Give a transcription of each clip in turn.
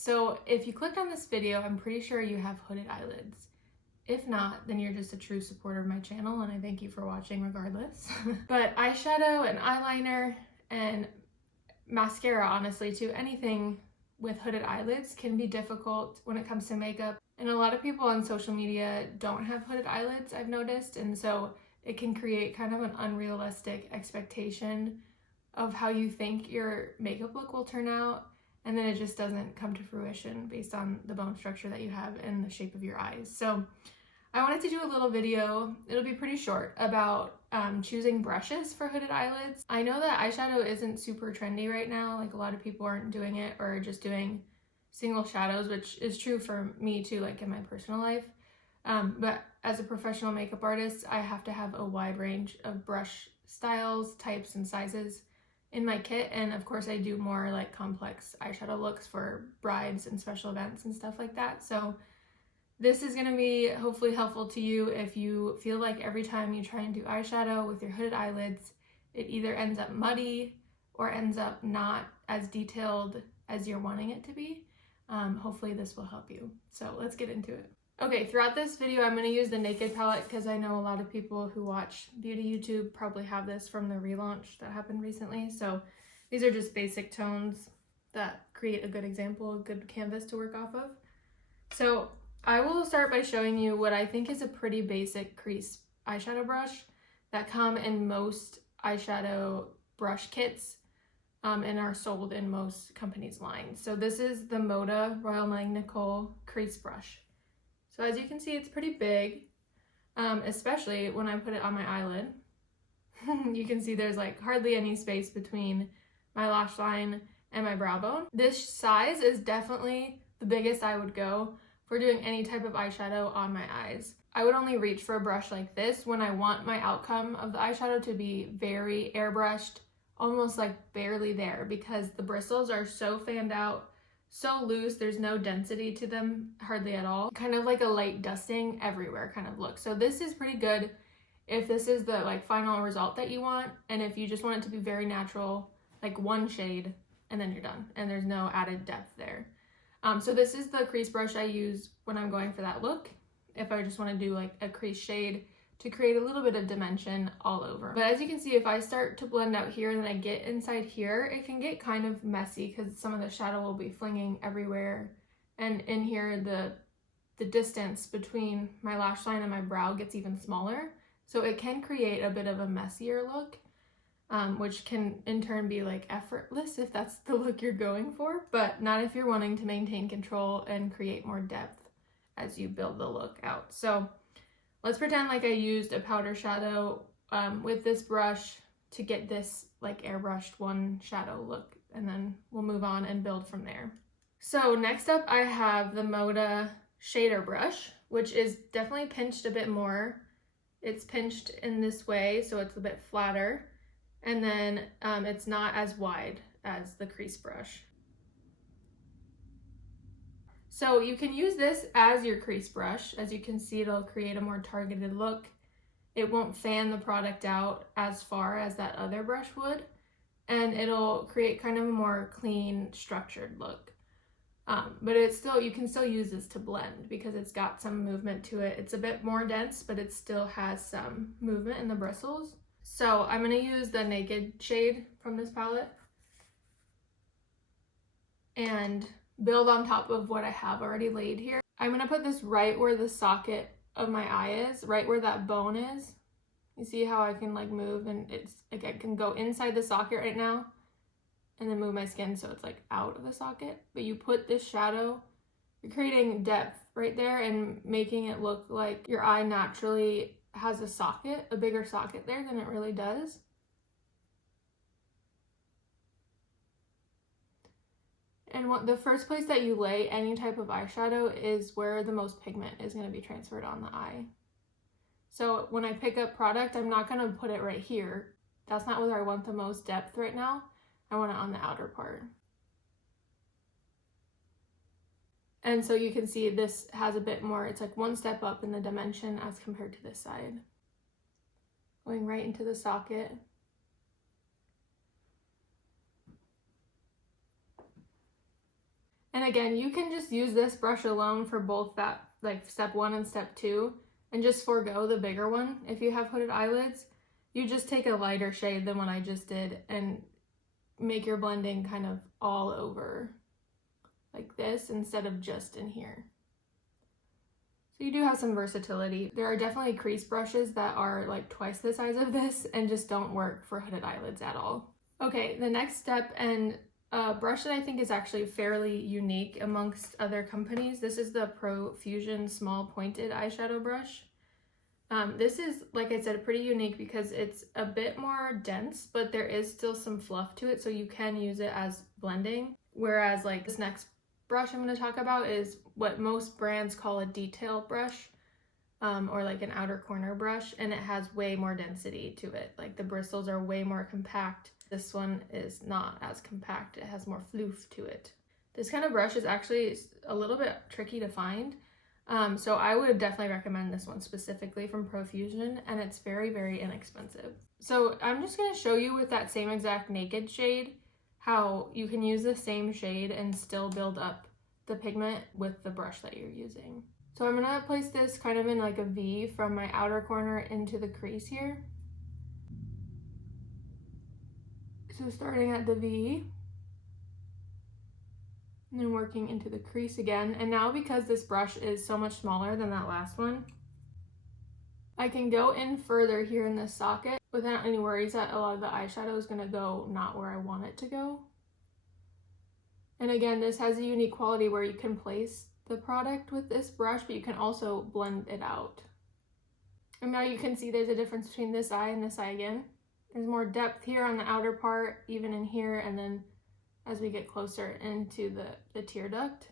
So if you clicked on this video, I'm pretty sure you have hooded eyelids. If not, then you're just a true supporter of my channel, and I thank you for watching regardless. But eyeshadow and eyeliner and mascara, honestly, too, anything with hooded eyelids can be difficult when it comes to makeup. And a lot of people on social media don't have hooded eyelids, I've noticed, and so it can create kind of an unrealistic expectation of how you think your makeup look will turn out, and then it just doesn't come to fruition based on the bone structure that you have and the shape of your eyes. So I wanted to do a little video, it'll be pretty short, about choosing brushes for hooded eyelids. I know that eyeshadow isn't super trendy right now, like a lot of people aren't doing it or just doing single shadows, which is true for me too, like in my personal life. But as a professional makeup artist, I have to have a wide range of brush styles, types, and sizes in my kit. And of course I do more like complex eyeshadow looks for brides and special events and stuff like that. So this is gonna be hopefully helpful to you if you feel like every time you try and do eyeshadow with your hooded eyelids, it either ends up muddy or ends up not as detailed as you're wanting it to be. Hopefully this will help you. So let's get into it. Okay, throughout this video, I'm gonna use the Naked palette because I know a lot of people who watch beauty YouTube probably have this from the relaunch that happened recently. So these are just basic tones that create a good example, a good canvas to work off of. So I will start by showing you what I think is a pretty basic crease eyeshadow brush that come in most eyeshadow brush kits and are sold in most companies' lines. So this is the Moda Royal Magnicol crease brush. So as you can see, it's pretty big, especially when I put it on my eyelid. You can see there's like hardly any space between my lash line and my brow bone. This size is definitely the biggest I would go for doing any type of eyeshadow on my eyes. I would only reach for a brush like this when I want my outcome of the eyeshadow to be very airbrushed, almost like barely there, because the bristles are so fanned out, so loose, there's no density to them hardly at all. Kind of like a light dusting everywhere kind of look. So this is pretty good if this is the like final result that you want, and if you just want it to be very natural, like one shade and then you're done and there's no added depth there. So this is the crease brush I use when I'm going for that look, if I just want to do like a crease shade to create a little bit of dimension all over. But as you can see, if I start to blend out here and then I get inside here, it can get kind of messy because some of the shadow will be flinging everywhere. And in here, the distance between my lash line and my brow gets even smaller. So it can create a bit of a messier look, which can in turn be like effortless if that's the look you're going for, but not if you're wanting to maintain control and create more depth as you build the look out. So let's pretend like I used a powder shadow with this brush to get this like airbrushed one shadow look, and then we'll move on and build from there. So next up I have the Moda shader brush, which is definitely pinched a bit more. It's pinched in this way, so it's a bit flatter. And then it's not as wide as the crease brush. So you can use this as your crease brush. As you can see, it'll create a more targeted look. It won't fan the product out as far as that other brush would, and it'll create kind of a more clean, structured look. But it's still, you can still use this to blend because it's got some movement to it. It's a bit more dense, but it still has some movement in the bristles. So I'm going to use the Naked shade from this palette and build on top of what I have already laid here. I'm going to put this right where the socket of my eye is, right where that bone is. You see how I can like move, and it's like I can go inside the socket right now and then move my skin so it's like out of the socket. But you put this shadow, you're creating depth right there and making it look like your eye naturally has a socket, a bigger socket there than it really does. And the first place that you lay any type of eyeshadow is where the most pigment is going to be transferred on the eye. So when I pick up product, I'm not going to put it right here. That's not where I want the most depth right now. I want it on the outer part. And so you can see this has a bit more, it's like one step up in the dimension as compared to this side. Going right into the socket. And again, you can just use this brush alone for both that, like step 1 and step 2, and just forego the bigger one if you have hooded eyelids. You just take a lighter shade than what I just did and make your blending kind of all over like this instead of just in here. So you do have some versatility. There are definitely crease brushes that are like twice the size of this and just don't work for hooded eyelids at all. Okay, the next step, and a brush that I think is actually fairly unique amongst other companies. This is the Profusion Small Pointed Eyeshadow Brush. This is, like I said, pretty unique because it's a bit more dense, but there is still some fluff to it, so you can use it as blending. Whereas like this next brush I'm going to talk about is what most brands call a detail brush, or like an outer corner brush, and it has way more density to it. Like the bristles are way more compact. This one is not as compact. It has more floof to it. This kind of brush is actually a little bit tricky to find. So I would definitely recommend this one specifically from Profusion, and it's very, very inexpensive. So I'm just going to show you with that same exact naked shade how you can use the same shade and still build up the pigment with the brush that you're using. So I'm going to place this kind of in like a V from my outer corner into the crease here. So starting at the V, and then working into the crease again. And now because this brush is so much smaller than that last one, I can go in further here in this socket without any worries that a lot of the eyeshadow is going to go not where I want it to go. And again, this has a unique quality where you can place the product with this brush, but you can also blend it out. And now you can see there's a difference between this eye and this eye again. There's more depth here on the outer part, even in here, and then as we get closer into the tear duct.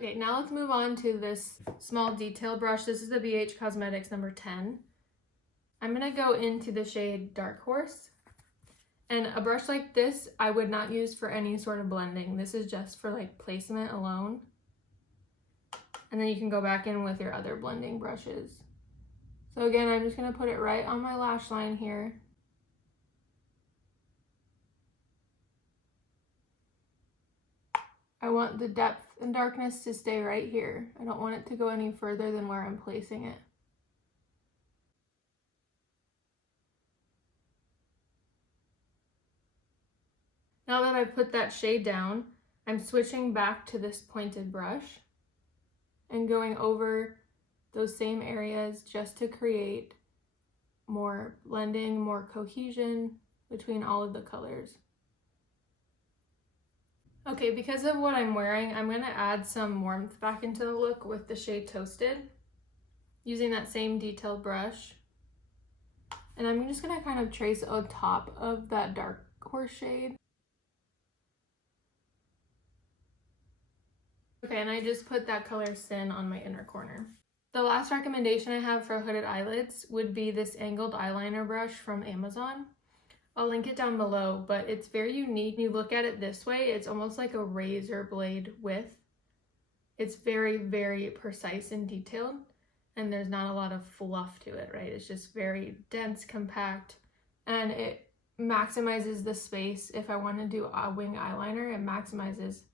Okay, now let's move on to this small detail brush. This is the BH Cosmetics number 10. I'm gonna go into the shade Dark Horse. And a brush like this, I would not use for any sort of blending. This is just for like placement alone. And then you can go back in with your other blending brushes. So again, I'm just gonna put it right on my lash line here. I want the depth and darkness to stay right here. I don't want it to go any further than where I'm placing it. Now that I've put that shade down, I'm switching back to this pointed brush and going over those same areas just to create more blending, more cohesion between all of the colors. Okay, because of what I'm wearing, I'm going to add some warmth back into the look with the shade Toasted, using that same detailed brush. And I'm just going to kind of trace on top of that Dark Horse shade. Okay, and I just put that color Sin on my inner corner. The last recommendation I have for hooded eyelids would be this angled eyeliner brush from Amazon. I'll link it down below, but it's very unique. When you look at it this way, it's almost like a razor blade width. It's very, very precise and detailed, and there's not a lot of fluff to it, right? It's just very dense, compact, and it maximizes the space. If I want to do a wing eyeliner, it maximizes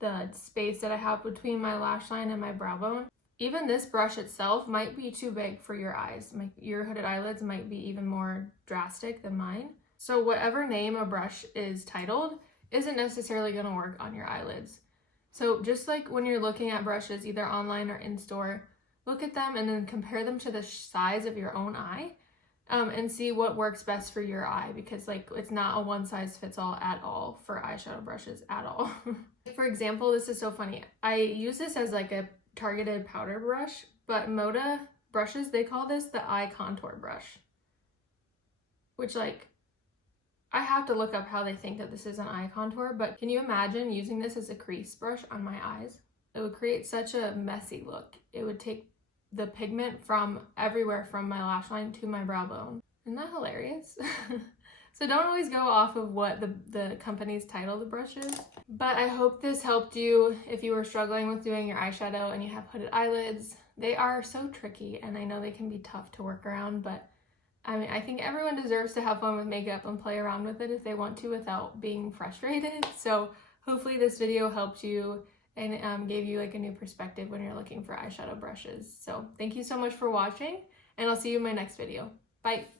the space that I have between my lash line and my brow bone. Even this brush itself might be too big for your eyes. Your hooded eyelids might be even more drastic than mine. So whatever name a brush is titled isn't necessarily going to work on your eyelids. So just like when you're looking at brushes either online or in store, look at them and then compare them to the size of your own eye, and see what works best for your eye, because like it's not a one size fits all at all for eyeshadow brushes at all. For example, this is so funny. I use this as like a targeted powder brush, but Moda brushes, they call this the eye contour brush, which like I have to look up how they think that this is an eye contour, but can you imagine using this as a crease brush on my eyes? It would create such a messy look. It would take the pigment from everywhere from my lash line to my brow bone. Isn't that hilarious? So don't always go off of what the company's title the brush is. But I hope this helped you if you were struggling with doing your eyeshadow and you have hooded eyelids. They are so tricky, and I know they can be tough to work around, but I mean, I think everyone deserves to have fun with makeup and play around with it if they want to without being frustrated. So hopefully this video helped you and gave you like a new perspective when you're looking for eyeshadow brushes. So thank you so much for watching, and I'll see you in my next video. Bye!